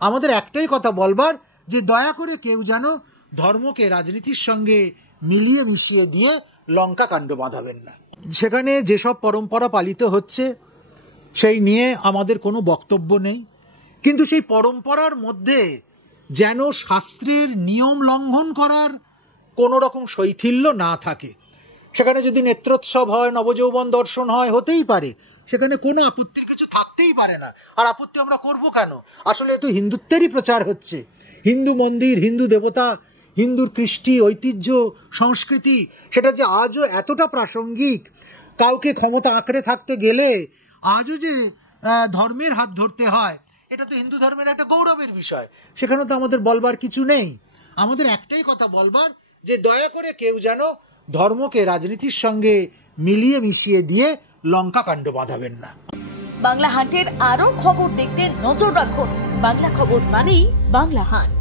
আমাদের একটাই কথা বলবার, যে দয়া করে কেউ যেন ধর্মকে রাজনীতির সঙ্গে মিলিয়ে মিশিয়ে দিয়ে লঙ্কা কাণ্ড বাঁধাবেন না। সেখানে যেসব পরম্পরা পালিত হচ্ছে সেই নিয়ে আমাদের কোনো বক্তব্য নেই, কিন্তু সেই পরম্পরার মধ্যে যেন শাস্ত্রের নিয়ম লঙ্ঘন করার কোনো রকম শৈথিল্য না থাকে। সেখানে যদি নেত্রোৎসব হয়, নবযৌবন দর্শন হয়, হতেই পারে, সেখানে কোনো আপত্তির কিছু থাকতেই পারে না। আর আপত্তি আমরা করব কেন? আসলে তো হিন্দুত্বেরই প্রচার হচ্ছে। হিন্দু মন্দির, হিন্দু দেবতা, হিন্দুর কৃষ্টি, ঐতিহ্য, সংস্কৃতি, সেটা যে আজও এতটা প্রাসঙ্গিক, কাউকে ক্ষমতা আঁকড়ে থাকতে গেলে আজও যে ধর্মের হাত ধরতে হয়, এটা তো হিন্দু ধর্মের একটা গৌরবের বিষয়। সেখানে তো আমাদের বলবার কিছু নেই। আমাদের একটাই কথা বলবার, যে দয়া করে কেউ যেন ধর্মকে রাজনীতির সঙ্গে মিলিয়ে মিশিয়ে দিয়ে লঙ্কা কাণ্ড বাঁধাবেন না। বাংলা হান্টের আরো খবর দেখতে নজর রাখুন। বাংলা খবর মানেই বাংলা হান্ট।